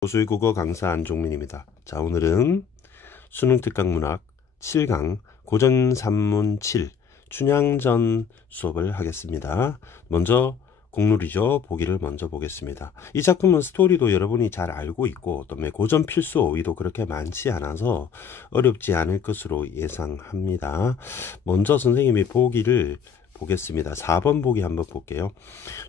고수의 국어 강사 안종민입니다. 자, 오늘은 수능 특강문학 7강 고전산문 7 춘향전 수업을 하겠습니다. 먼저 국룰이죠. 보기를 먼저 보겠습니다. 이 작품은 스토리도 여러분이 잘 알고 있고 또 고전 필수 어휘도 그렇게 많지 않아서 어렵지 않을 것으로 예상합니다. 먼저 선생님이 보기를 보겠습니다. 4번 보기 한번 볼게요.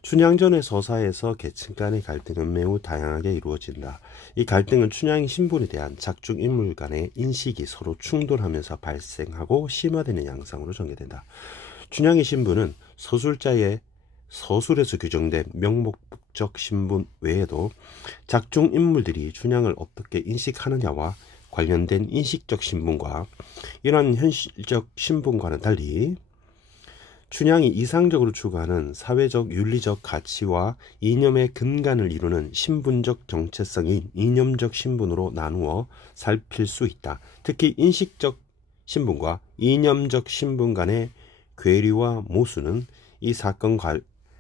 춘향전의 서사에서 계층 간의 갈등은 매우 다양하게 이루어진다. 이 갈등은 춘향의 신분에 대한 작중 인물 간의 인식이 서로 충돌하면서 발생하고 심화되는 양상으로 전개된다. 춘향의 신분은 서술자의 서술에서 규정된 명목적 신분 외에도 작중 인물들이 춘향을 어떻게 인식하느냐와 관련된 인식적 신분과 이러한 현실적 신분과는 달리 춘향이 이상적으로 추구하는 사회적 윤리적 가치와 이념의 근간을 이루는 신분적 정체성인 이념적 신분으로 나누어 살필 수 있다. 특히 인식적 신분과 이념적 신분 간의 괴리와 모순은 이 사건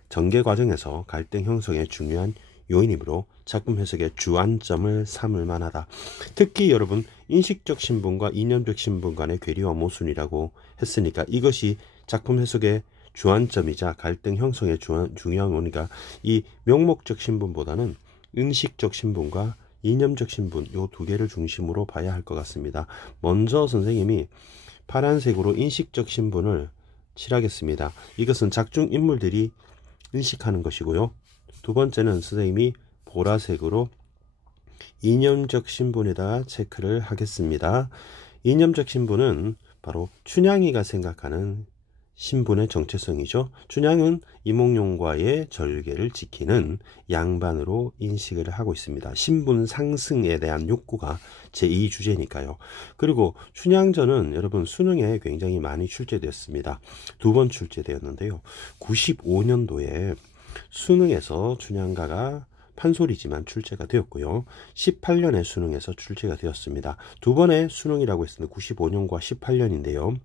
전개 과정에서 갈등 형성의 중요한 요인이므로 작품 해석의 주안점을 삼을 만하다. 특히 여러분 인식적 신분과 이념적 신분 간의 괴리와 모순이라고 했으니까 이것이 작품 해석의 주안점이자 갈등 형성의 중요한 원이니까 이 명목적 신분보다는 인식적 신분과 이념적 신분 이 두 개를 중심으로 봐야 할 것 같습니다. 먼저 선생님이 파란색으로 인식적 신분을 칠하겠습니다. 이것은 작중 인물들이 인식하는 것이고요. 두 번째는 선생님이 보라색으로 이념적 신분에다 체크를 하겠습니다. 이념적 신분은 바로 춘향이가 생각하는 신분의 정체성이죠. 춘향은 이몽룡과의 절개를 지키는 양반으로 인식을 하고 있습니다. 신분 상승에 대한 욕구가 제2 주제니까요. 그리고 춘향전은 여러분 수능에 굉장히 많이 출제되었습니다. 2번 출제되었는데요. 95년도에 수능에서 춘향가가 판소리지만 출제가 되었고요. 18년에 수능에서 출제가 되었습니다. 두 번의 수능이라고 했습니다. 95년과 18년인데요.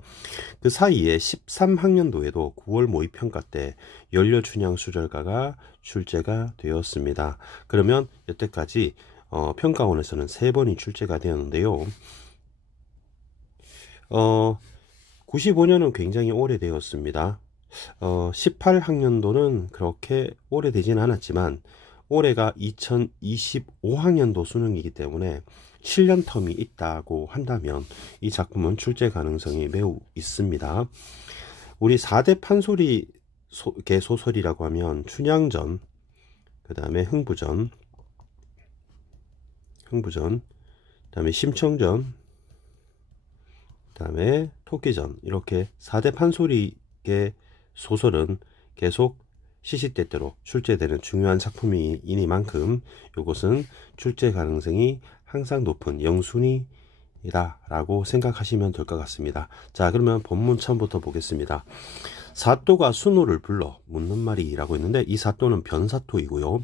그 사이에 13학년도에도 9월 모의평가 때 연려춘향 수절가가 출제가 되었습니다. 그러면 여태까지 평가원에서는 3번이 출제가 되었는데요. 95년은 굉장히 오래되었습니다. 18학년도는 그렇게 오래되진 않았지만 올해가 2025학년도 수능이기 때문에 7년 텀이 있다고 한다면 이 작품은 출제 가능성이 매우 있습니다. 우리 4대 판소리 소설이라고 하면 춘향전, 그 다음에 흥부전, 그 다음에 심청전, 그 다음에 토끼전, 이렇게 4대 판소리의 소설은 계속 시시때때로 출제되는 중요한 작품이니만큼 이것은 출제 가능성이 항상 높은 영순위이다 라고 생각하시면 될 것 같습니다. 자, 그러면 본문 처음부터 보겠습니다. 사또가 순호를 불러 묻는 말이라고 했는데 이 사또는 변사또이고요.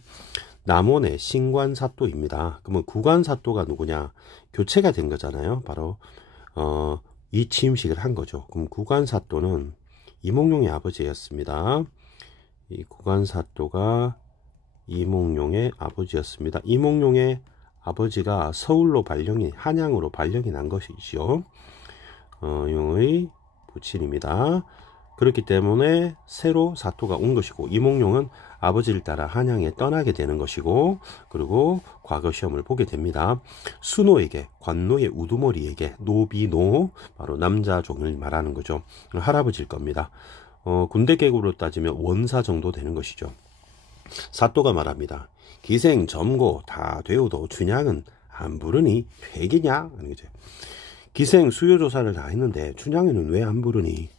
남원의 신관사또입니다. 그러면 구관사또가 누구냐? 교체가 된 거잖아요. 바로 이 취임식을 한 거죠. 그럼 구관사또는 이몽룡의 아버지였습니다. 이 구관사또가 이몽룡의 아버지였습니다. 이몽룡의 아버지가 서울로 한양으로 발령이 난 것이죠. 용의 부친입니다. 그렇기 때문에 새로 사또가 온 것이고 이몽룡은 아버지를 따라 한양에 떠나게 되는 것이고 그리고 과거 시험을 보게 됩니다. 순호에게 관노의 우두머리에게 노비노 바로 남자종을 말하는 거죠. 할아버지일 겁니다. 군대 계급으로 따지면 원사 정도 되는 것이죠. 사또가 말합니다. 기생 점고 다 되어도 춘향은 안 부르니 되겠냐 하는 거죠. 기생 수요조사를 다 했는데 춘향이는 왜 안 부르니?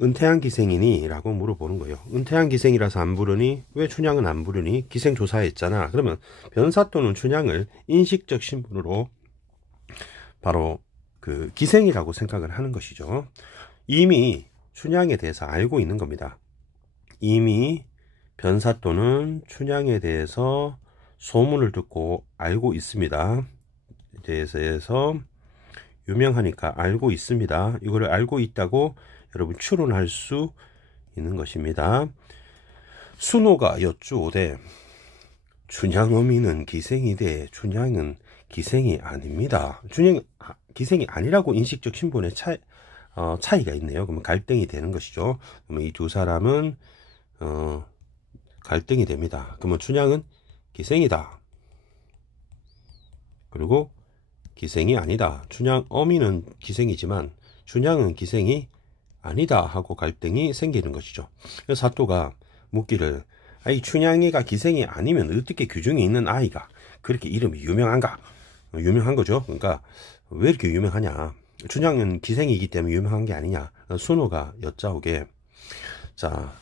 은퇴한 기생이니? 라고 물어보는 거예요. 은퇴한 기생이라서 안 부르니? 왜 춘향은 안 부르니? 기생 조사했잖아. 그러면 변사또는 춘향을 인식적 신분으로 바로 그 기생이라고 생각을 하는 것이죠. 이미 춘향에 대해서 알고 있는 겁니다. 이미 변사또는 춘향에 대해서 소문을 듣고 알고 있습니다. 대해서 유명하니까 알고 있습니다. 이거를 알고 있다고 여러분 추론할 수 있는 것입니다. 순호가 여쭈오되 춘향어미는 기생이 돼 춘향은 기생이 아닙니다. 춘향 기생이 아니라고 인식적 신분의 차이가 있네요. 그러면 갈등이 되는 것이죠. 그러면 이 두 사람은 갈등이 됩니다. 그러면 춘향은 기생이다. 그리고 기생이 아니다. 춘향 어미는 기생이지만 춘향은 기생이 아니다 하고 갈등이 생기는 것이죠. 그래서 사또가 묻기를 아이 춘향이가 기생이 아니면 어떻게 규중이 있는 아이가 그렇게 이름이 유명한가? 유명한 거죠. 그러니까 왜 이렇게 유명하냐? 춘향은 기생이기 때문에 유명한 게 아니냐? 순호가 여짜오게 자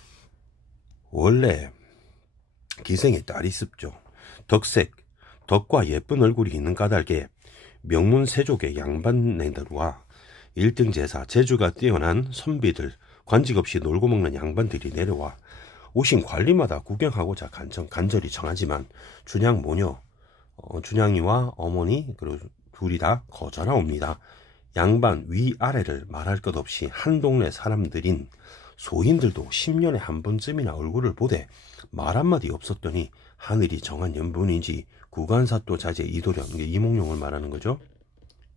원래 기생의 딸이 있었죠. 덕과 예쁜 얼굴이 있는 까닭에 명문세족의 양반네들과 1등 제사, 재주가 뛰어난 선비들, 관직 없이 놀고 먹는 양반들이 내려와 오신 관리마다 구경하고자 간절히 청하지만 춘향 모녀, 춘향이와 어머니 그리고 둘이 다 거절하옵니다. 양반 위아래를 말할 것 없이 한 동네 사람들인 소인들도 10년에 한 번쯤이나 얼굴을 보되 말 한마디 없었더니 하늘이 정한 연분인지 구간사또 자제 이도령, 이게 이몽룡을 말하는 거죠.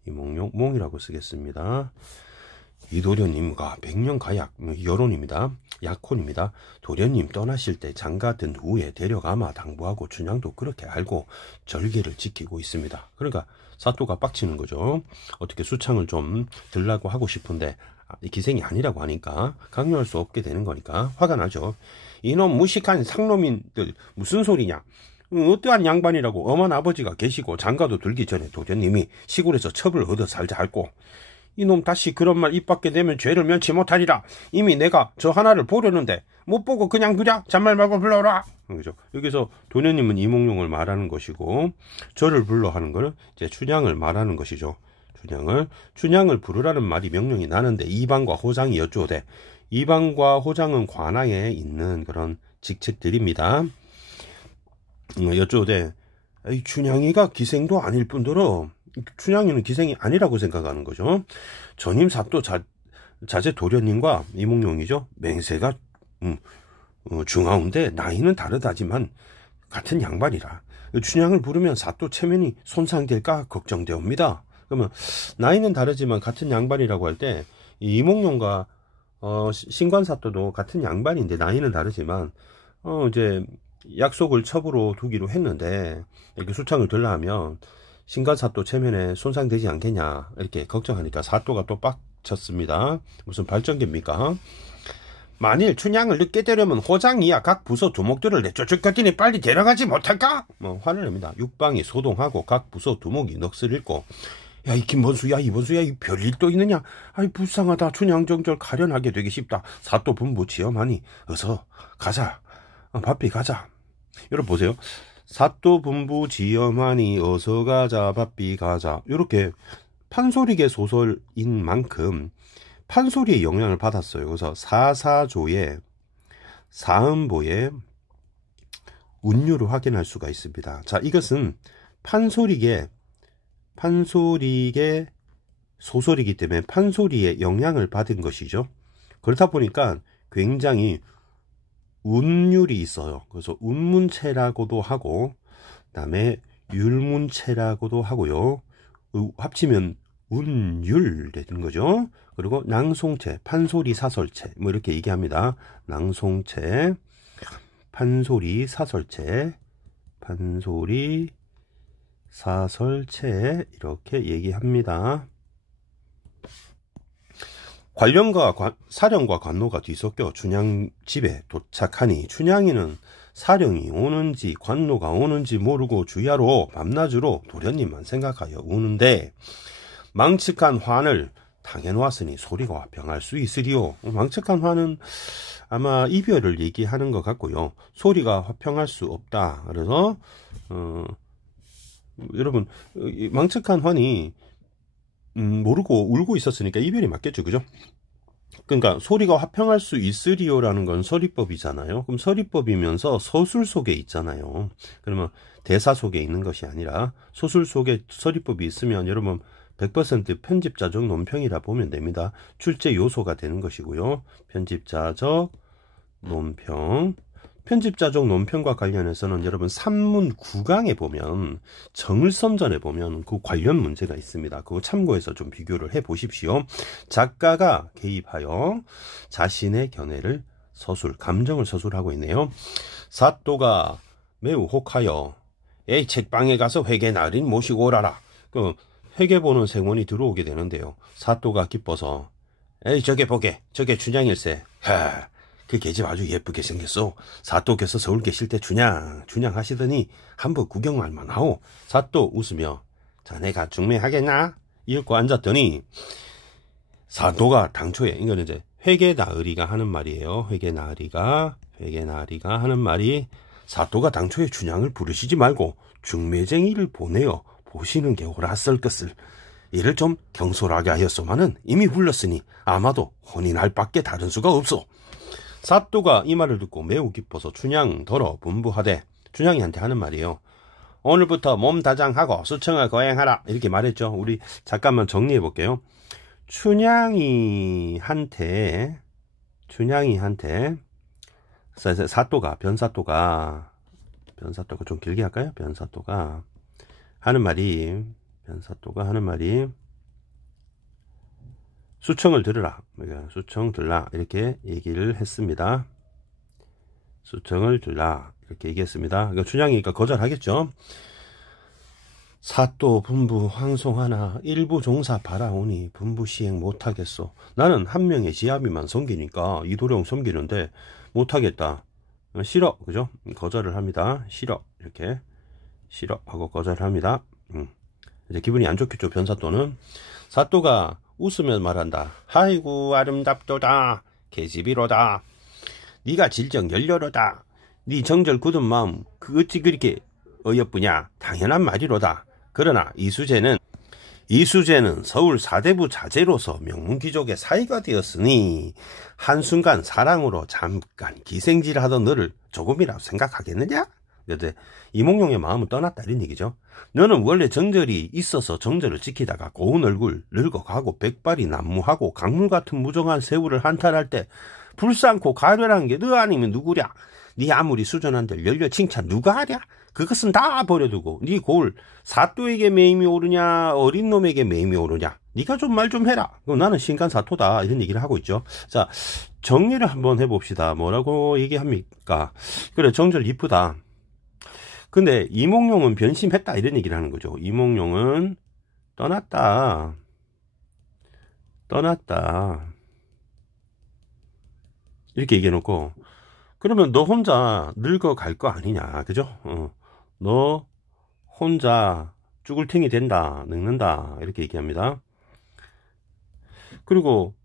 이몽룡, 몽이라고 쓰겠습니다. 이도련님과 백년 가약, 여론입니다. 약혼입니다. 도련님 떠나실 때 장가든 후에 데려가마 당부하고 춘향도 그렇게 알고 절개를 지키고 있습니다. 그러니까 사또가 빡치는 거죠. 어떻게 수창을 좀 들라고 하고 싶은데 기생이 아니라고 하니까 강요할 수 없게 되는 거니까 화가 나죠. 이놈 무식한 상놈인들 무슨 소리냐. 어떠한 양반이라고 엄한 아버지가 계시고 장가도 들기 전에 도련님이 시골에서 첩을 얻어 살자 할고 이놈 다시 그런 말 입 밖에 내면 죄를 면치 못하리라. 이미 내가 저 하나를 보려는데 못 보고 그냥 그랴 잔말 말고 불러오라. 그죠? 여기서 도련님은 이몽룡을 말하는 것이고 저를 불러 하는 거는 이제 춘향을 말하는 것이죠. 춘향을 부르라는 말이 명령이 나는데 이방과 호장이 여쭈오되 이방과 호장은 관아에 있는 그런 직책들입니다. 여쭈오되 춘향이가 기생도 아닐 뿐더러 춘향이는 기생이 아니라고 생각하는 거죠. 전임 사또 자제 도련님과 이몽룡이죠. 맹세가 중하운데 나이는 다르다지만 같은 양반이라 춘향을 부르면 사또 체면이 손상될까 걱정되옵니다. 그러면 나이는 다르지만 같은 양반이라고 할 때 이몽룡과 신관사또도 같은 양반인데 나이는 다르지만 이제 약속을 첩으로 두기로 했는데 이렇게 수창을 들라 하면 신관사또 체면에 손상되지 않겠냐 이렇게 걱정하니까 사또가 또 빡쳤습니다. 무슨 발전기입니까? 만일 춘향을 늦게 되려면 호장이야 각 부서 두목들을 내쫓을것이니 빨리 데려가지 못할까? 화를 냅니다. 육방이 소동하고 각 부서 두목이 넋을 잃고 야 이 김번수야 이번수야 이 별일도 있느냐? 아이 불쌍하다. 춘향정절 가련하게 되기 쉽다. 사또 분부 지엄하니 어서 가자. 바삐 가자. 여러분 보세요. 사또 분부 지엄하니 어서 가자 바삐 가자. 이렇게 판소리계 소설인 만큼 판소리의 영향을 받았어요. 그래서 사사조의 사음보의 운율을 확인할 수가 있습니다. 자, 이것은 판소리계 소설이기 때문에 판소리의 영향을 받은 것이죠. 그렇다 보니까 굉장히 운율이 있어요. 그래서 운문체라고도 하고 그다음에 율문체라고도 하고요. 합치면 운율 되는 거죠. 그리고 낭송체, 판소리 사설체 뭐 이렇게 얘기합니다. 낭송체, 판소리 사설체, 판소리 사설체 이렇게 얘기합니다. 관련과 사령과 관노가 뒤섞여 춘향 집에 도착하니 춘향이는 사령이 오는지 관노가 오는지 모르고 주야로 밤낮으로 도련님만 생각하여 우는데 망측한 환을 당해놓았으니 소리가 화평할 수 있으리요. 망측한 환은 아마 이별을 얘기하는 것 같고요. 소리가 화평할 수 없다. 그래서 여러분 망측한 환이 모르고 울고 있었으니까 이별이 맞겠죠. 그죠? 그러니까 소리가 화평할 수 있으리요라는 건 서리법이잖아요. 그럼 서리법이면서 서술 속에 있잖아요. 그러면 대사 속에 있는 것이 아니라 소술 속에 서리법이 있으면 여러분 100% 편집자적 논평이라 보면 됩니다. 출제 요소가 되는 것이고요. 편집자적 논평 편집자적 논평과 관련해서는 여러분 산문 9강에 보면 정을선전에 보면 그 관련 문제가 있습니다. 그거 참고해서 좀 비교를 해 보십시오. 작가가 개입하여 자신의 견해를 감정을 서술하고 있네요. 사또가 매우 혹하여 에이 책방에 가서 회계 나으린 모시고 오라라. 그 회계 보는 생원이 들어오게 되는데요. 사또가 기뻐서 에이 저게 보게 저게 춘향일세. 하, 그 계집 아주 예쁘게 생겼어. 사또께서 서울 계실 때 춘향 하시더니 한번 구경할만 하오. 사또 웃으며 자네가 중매하겠나? 이윽고 앉았더니 사또가 당초에 이거는 이제 회계나으리가 하는 말이에요. 회계나으리가 하는 말이 사또가 당초에 춘향을 부르시지 말고 중매쟁이를 보내어 보시는 게 옳았을 것을 이를 좀 경솔하게 하였소마는 이미 불렀으니 아마도 혼이 날 밖에 다른 수가 없소. 사또가 이 말을 듣고 매우 기뻐서 춘향더러 분부하되 춘향이한테 하는 말이에요. 오늘부터 몸 다장하고 수청을 거행하라 이렇게 말했죠. 우리 잠깐만 정리해 볼게요. 춘향이한테 변사또가 좀 길게 할까요? 변사또가 하는 말이 수청을 들으라. 수청 들라 이렇게 얘기를 했습니다. 수청을 들라 이렇게 얘기했습니다. 그러니까 춘향이니까 거절하겠죠. 사또 분부 황송하나 일부 종사 바라오니 분부 시행 못하겠소. 나는 한 명의 지아비만 섬기니까 이도령 섬기는데 못하겠다. 싫어. 그죠? 거절을 합니다. 싫어. 이렇게 싫어 하고 거절을 합니다. 이제 기분이 안 좋겠죠. 변사또는. 사또가 웃으며 말한다. 아이고 아름답도다. 계집이로다. 네가 질정 열려로다. 네 정절 굳은 마음 그 어찌 그렇게 어여쁘냐. 당연한 말이로다. 그러나 이수재는 서울 사대부 자제로서 명문귀족의 사이가 되었으니 한순간 사랑으로 잠깐 기생질하던 너를 조금이라도 생각하겠느냐? 근데 이몽룡의 마음은 떠났다 이런 얘기죠. 너는 원래 정절이 있어서 정절을 지키다가 고운 얼굴 늙어가고 백발이 난무하고 강물 같은 무정한 세월을 한탄할 때 불쌍고 가련한 게 너 아니면 누구랴? 네 아무리 수전한들 열려 칭찬 누가 하랴? 그것은 다 버려두고 네 고을 사또에게 매임이 오르냐 어린 놈에게 매임이 오르냐 네가 좀 말 좀 해라. 그럼 나는 신간사토다 이런 얘기를 하고 있죠. 자, 정리를 한번 해봅시다. 뭐라고 얘기합니까? 그래, 정절 이쁘다. 근데 이몽룡은 변심했다 이런 얘기를 하는 거죠. 이몽룡은 떠났다 이렇게 얘기해놓고 그러면 너 혼자 늙어갈 거 아니냐, 그죠? 너 혼자 쭈글탱이 된다, 늙는다 이렇게 얘기합니다. 그리고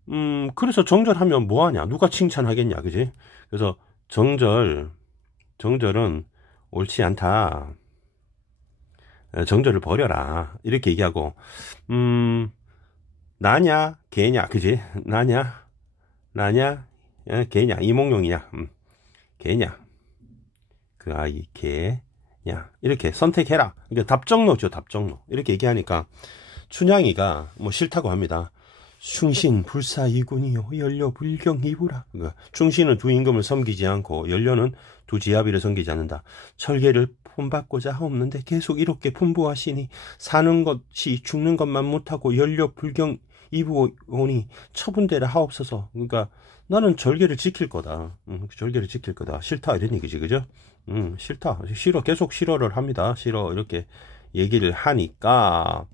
그래서 정절하면 뭐하냐, 누가 칭찬하겠냐, 그지? 그래서 정절은 옳지 않다, 정절을 버려라 이렇게 얘기하고 나냐 개냐, 그지? 나냐 개냐, 이몽룡이냐, 개냐, 그 아이 개냐 이렇게 선택해라. 그러니까 답정로죠. 답정로 이렇게 얘기하니까 춘향이가 뭐 싫다고 합니다. 충신 불사이군이요 연료 불경이부라. 그러니까 충신은 두 임금을 섬기지 않고 연료는 두 지아비를 섬기지 않는다. 철계를 본받고자 하옵는데 계속 이렇게 분부하시니 사는 것이 죽는 것만 못하고 연료 불경이부오니 처분되라 하옵소서. 그러니까 나는 절개를 지킬 거다. 절개를 지킬 거다. 싫다 이런 얘기지, 그죠? 싫다. 싫어. 계속 싫어를 합니다. 싫어. 이렇게 얘기를 하니까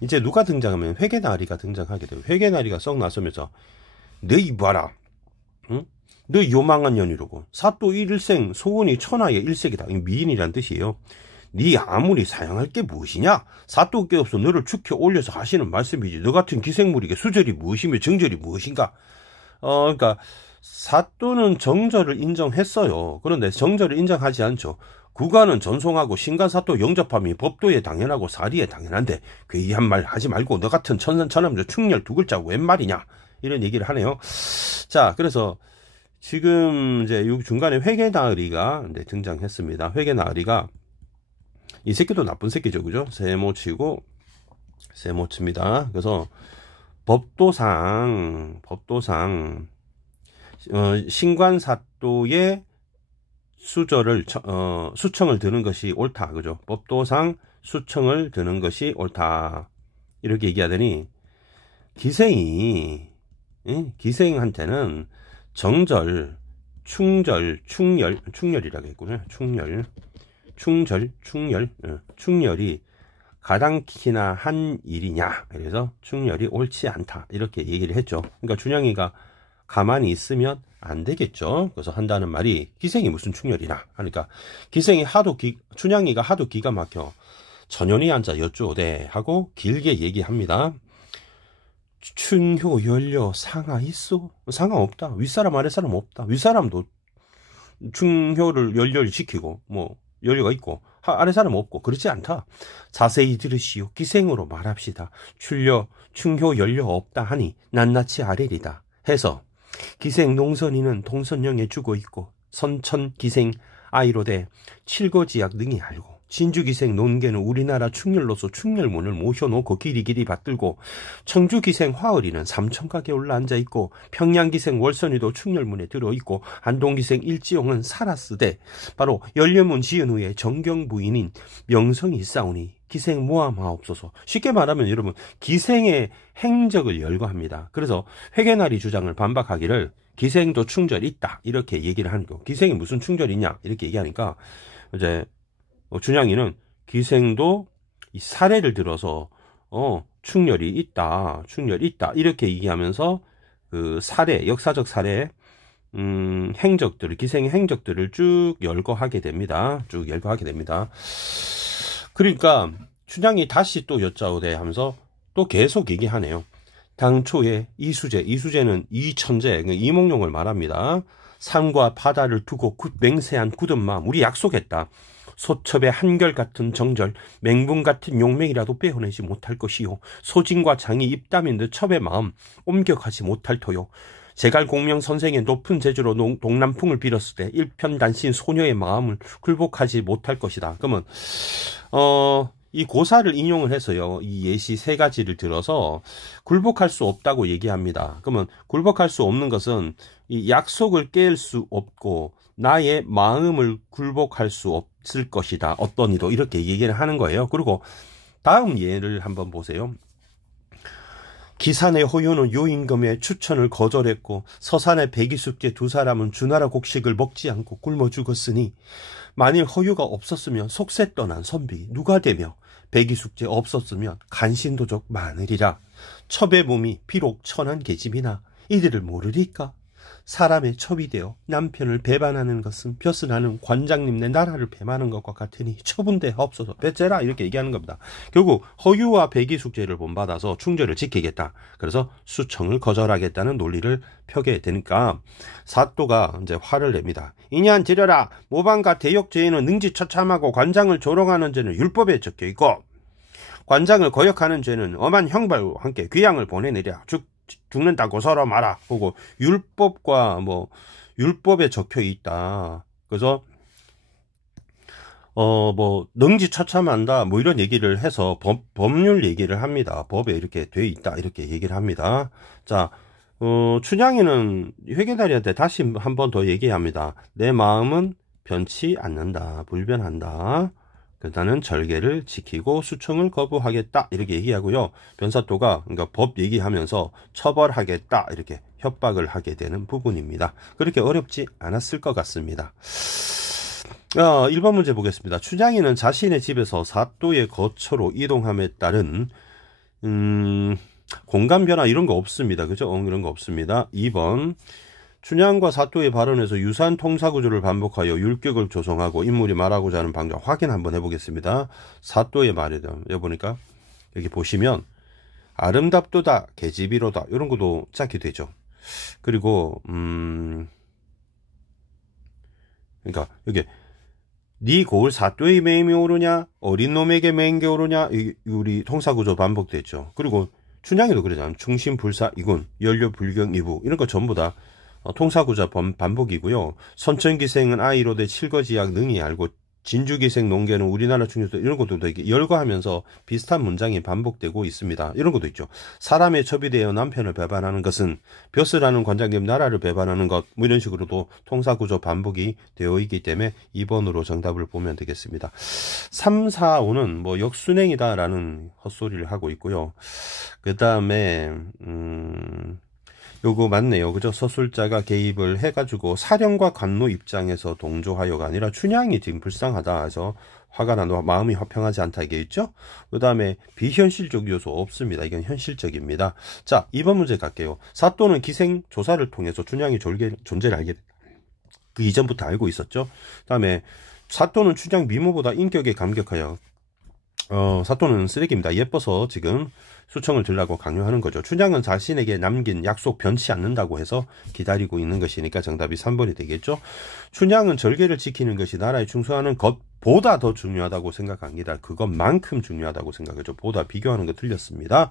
이제 누가 등장하면 회계나리가 등장하게 돼요. 회계나리가 썩 나서면서 너희 봐라. 응? 너 요망한 년이로고 사또 일생 소원이 천하의 일색이다. 미인이란 뜻이에요. 네 아무리 사양할 게 무엇이냐? 사또께 없어 너를 축혀 올려서 하시는 말씀이지. 너 같은 기생물에게 수절이 무엇이며 정절이 무엇인가? 그러니까 사또는 정절을 인정했어요. 그런데 정절을 인정하지 않죠. 국가는 전송하고 신간사또 영접함이 법도에 당연하고 사리에 당연한데 괴이한 말 하지 말고 너 같은 천남자 충렬 두 글자 웬 말이냐 이런 얘기를 하네요. 자, 그래서 지금 이제 중간에 회계나으리가 등장했습니다. 회계나으리가 이 새끼도 나쁜 새끼죠, 그죠? 세모치고 세모칩니다. 그래서 법도상 신관사또의 수청을 드는 것이 옳다. 그죠? 법도상 수청을 드는 것이 옳다. 이렇게 얘기하더니 기생한테는 정절, 충렬이라고 했군요. 충렬이 가당키나 한 일이냐. 그래서 충렬이 옳지 않다. 이렇게 얘기를 했죠. 그러니까 춘향이가 가만히 있으면 안 되겠죠. 그래서 한다는 말이 기생이 무슨 충렬이나 하니까 춘향이가 하도 기가 막혀 전연히 앉아 여쭈오대 하고 길게 얘기합니다. 춘효 연려 상하 있어? 상하 없다. 윗사람 아랫사람 없다. 윗사람도 춘효를 연려를 지키고 뭐 연려가 있고 아랫사람 없고 그렇지 않다. 자세히 들으시오. 기생으로 말합시다. 춘효 연려 없다 하니 낱낱이 아래리다 해서 기생 농선이는 동선령에 주고 있고 선천 기생 아이로되 칠거지약 능히 알고 진주기생 논계는 우리나라 충렬로서 충렬문을 모셔놓고 길이 받들고 청주기생 화을이는 삼천각에 올라앉아있고 평양기생 월선이도 충렬문에 들어있고 안동기생 일지용은 살았으되 바로 연려문 지은 후에 정경부인인 명성이 있사오니 기생 모함하옵소서. 쉽게 말하면 여러분 기생의 행적을 열거합니다. 그래서 회계나리 주장을 반박하기를 기생도 충절이 있다 이렇게 얘기를 하는 거. 기생이 무슨 충절이 있냐 이렇게 얘기하니까 이제 춘향이는 기생도 이 사례를 들어서 충렬이 있다 이렇게 얘기하면서 그 사례 역사적 사례 행적들을 기생의 행적들을 쭉 열거하게 됩니다. 그러니까 춘향이 다시 또 여짜오대 하면서 또 계속 얘기하네요. 당초에 이수제는 이천재 이몽룡을 말합니다. 산과 바다를 두고 맹세한 굳은 마음 우리 약속했다. 소첩의 한결같은 정절, 맹분 같은 용맹이라도 빼어내지 못할 것이요. 소진과 장이 입담인 듯 첩의 마음 옮겨가지 못할 터요. 제갈공명 선생의 높은 재주로 동남풍을 빌었을 때 일편단신 소녀의 마음을 굴복하지 못할 것이다. 그러면 이 고사를 인용을 해서요. 이 예시 세 가지를 들어서 굴복할 수 없다고 얘기합니다. 그러면 굴복할 수 없는 것은 이 약속을 깰 수 없고 나의 마음을 굴복할 수 없을 것이다. 어떤 이도 이렇게 얘기를 하는 거예요. 그리고 다음 예를 한번 보세요. 기산의 호요는 요임금의 추천을 거절했고 서산의 백이숙제 두 사람은 주나라 곡식을 먹지 않고 굶어 죽었으니 만일 허유가 없었으면 속세 떠난 선비 누가 되며 백이숙제 없었으면 간신도적 많으리라. 첩의 몸이 비록 천한 계집이나 이들을 모르리까? 사람의 첩이 되어 남편을 배반하는 것은 벼슬 하는 관장님네 나라를 배반하는 것과 같으니 첩은대 없어서 배째라 이렇게 얘기하는 겁니다. 결국 허유와 백이숙제를 본받아서 충절을 지키겠다. 그래서 수청을 거절하겠다는 논리를 펴게 되니까 사또가 이제 화를 냅니다. 이년 지려라. 모방과 대역죄에는 능지처참하고 관장을 조롱하는 죄는 율법에 적혀 있고 관장을 거역하는 죄는 엄한 형벌과 함께 귀양을 보내내랴. 죽는다고 서로 말아. 보고 율법과 율법에 적혀 있다. 그래서 능지처참한다 이런 얘기를 해서 법률 얘기를 합니다. 법에 이렇게 돼 있다 이렇게 얘기를 합니다. 자, 춘향이는 회계다리한테 다시 한 번 더 얘기합니다. 내 마음은 변치 않는다. 불변한다. 나는 절개를 지키고 수청을 거부하겠다 이렇게 얘기하고요. 변사또가 그러니까 법 얘기하면서 처벌하겠다 이렇게 협박을 하게 되는 부분입니다. 그렇게 어렵지 않았을 것 같습니다. 1번 문제 보겠습니다. 춘향이는 자신의 집에서 사또의 거처로 이동함에 따른 공간 변화 이런 거 없습니다. 그죠? 이런 거 없습니다. 2번 춘향과 사또의 발언에서 유사한 통사구조를 반복하여 율격을 조성하고 인물이 말하고자 하는 방향 확인 한번 해보겠습니다. 사또의 말이다. 여기 보니까 여기 보시면 아름답도다, 계집이로다 이런 것도 짝이 되죠. 그리고 그러니까 여기 네 고을 사또의 매임이 오르냐 어린 놈에게 맹게 오르냐 우리 통사구조 반복됐죠. 그리고 춘향이도 그러잖아요. 충신불사 이군 연료불경 이부 이런 거 전부 다 통사구조 반복이고요. 선천기생은 아이로되 칠거지약 능히 알고 진주기생 농계는 우리나라 중에서 이런 것도 되게 열거하면서 비슷한 문장이 반복되고 있습니다. 이런 것도 있죠. 사람의 첩이 되어 남편을 배반하는 것은 벼슬하는 관장님 나라를 배반하는 것, 뭐 이런 식으로도 통사구조 반복이 되어 있기 때문에 2번으로 정답을 보면 되겠습니다. 3, 4, 5는 뭐 역순행이다라는 헛소리를 하고 있고요. 그 다음에 요거 맞네요. 그죠? 서술자가 개입을 해가지고 사령과 관노 입장에서 동조하여가 아니라 춘향이 지금 불쌍하다 해서 화가 나도 마음이 화평하지 않다 이게 있죠? 그 다음에 비현실적 요소 없습니다. 이건 현실적입니다. 자, 2번 문제 갈게요. 사또는 기생 조사를 통해서 춘향이 존재를 알게 그 이전부터 알고 있었죠? 그 다음에 사또는 춘향 미모보다 인격에 감격하여 사또는 쓰레기입니다. 예뻐서 지금 수청을 들라고 강요하는 거죠. 춘향은 자신에게 남긴 약속 변치 않는다고 해서 기다리고 있는 것이니까 정답이 3번이 되겠죠. 춘향은 절개를 지키는 것이 나라에 충성하는 것보다 더 중요하다고 생각합니다. 그것만큼 중요하다고 생각하죠. 보다 비교하는 거 틀렸습니다.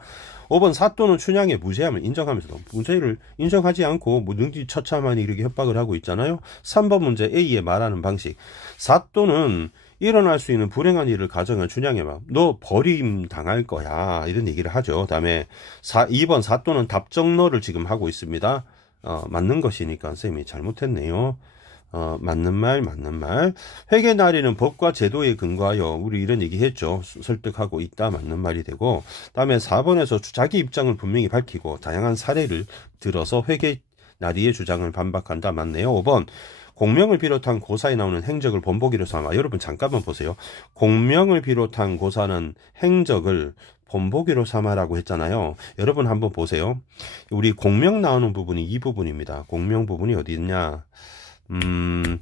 5번 사또는 춘향의 무죄함을 인정하면서도 무죄를 인정하지 않고 뭐 능지처참하니 이렇게 협박을 하고 있잖아요. 3번 문제 A의 말하는 방식. 사또는 일어날 수 있는 불행한 일을 가정한 춘향의 마음. 너 버림 당할 거야. 이런 얘기를 하죠. 그다음에 2번 사또는 답정너를 지금 하고 있습니다. 맞는 것이니까 선생님이 잘못했네요. 맞는 말. 회개 나리는 법과 제도에 근거하여 우리 이런 얘기 했죠. 설득하고 있다. 맞는 말이 되고. 그다음에 4번에서 자기 입장을 분명히 밝히고 다양한 사례를 들어서 회개 나리의 주장을 반박한다. 맞네요. 5번. 공명을 비롯한 고사에 나오는 행적을 본보기로 삼아. 여러분 잠깐만 보세요. 공명을 비롯한 고사는 행적을 본보기로 삼아라고 했잖아요. 여러분 한번 보세요. 우리 공명 나오는 부분이 이 부분입니다. 공명 부분이 어디 있냐?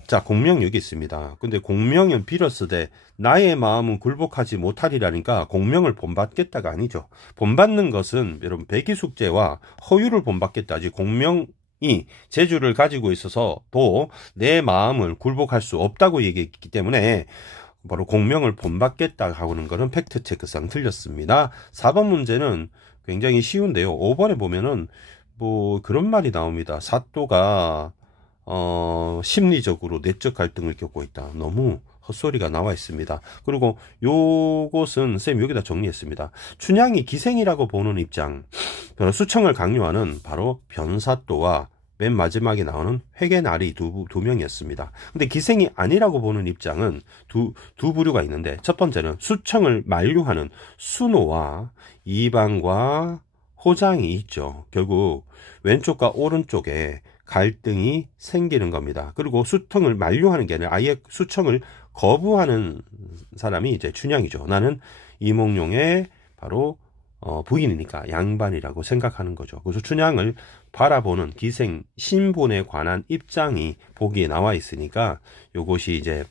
자, 공명 여기 있습니다. 근데 공명은 빌었으되 나의 마음은 굴복하지 못하리라니까 공명을 본받겠다가 아니죠. 본받는 것은 여러분 배기숙제와 허유를 본받겠다. 아직 공명 이 재주를 가지고 있어서 또 내 마음을 굴복할 수 없다고 얘기했기 때문에 바로 공명을 본받겠다 하고는 거는 팩트체크상 틀렸습니다. 4번 문제는 굉장히 쉬운데요. 5번에 보면은 뭐 그런 말이 나옵니다. 사또가 심리적으로 내적 갈등을 겪고 있다. 너무 헛소리가 나와 있습니다. 그리고 요것은 쌤 여기다 정리했습니다. 춘향이 기생이라고 보는 입장, 수청을 강요하는 바로 변사또와 맨 마지막에 나오는 회계나리 두 명이었습니다. 근데 기생이 아니라고 보는 입장은 두 부류가 있는데, 첫 번째는 수청을 만류하는 순호와 이방과 호장이 있죠. 결국 왼쪽과 오른쪽에 갈등이 생기는 겁니다. 그리고 수청을 만류하는 게 아니라 아예 수청을 거부하는 사람이 이제 춘향이죠. 나는 이몽룡의 바로 부인이니까 양반이라고 생각하는 거죠. 그래서 춘향을 바라보는 기생 신분에 관한 입장이 보기에 나와 있으니까 요것이 이제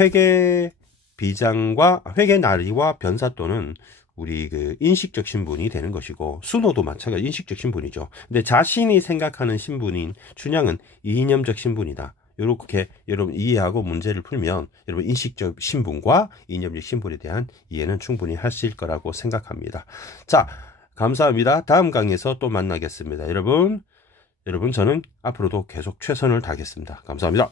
회계 비장과 회계 나리와 변사또는 우리 그 인식적 신분이 되는 것이고, 순호도 마찬가지 인식적 신분이죠. 근데 자신이 생각하는 신분인 춘향은 이념적 신분이다. 이렇게 여러분 이해하고 문제를 풀면 여러분 인식적 신분과 이념적 신분에 대한 이해는 충분히 하실 거라고 생각합니다. 자, 감사합니다. 다음 강의에서 또 만나겠습니다. 여러분 저는 앞으로도 계속 최선을 다하겠습니다. 감사합니다.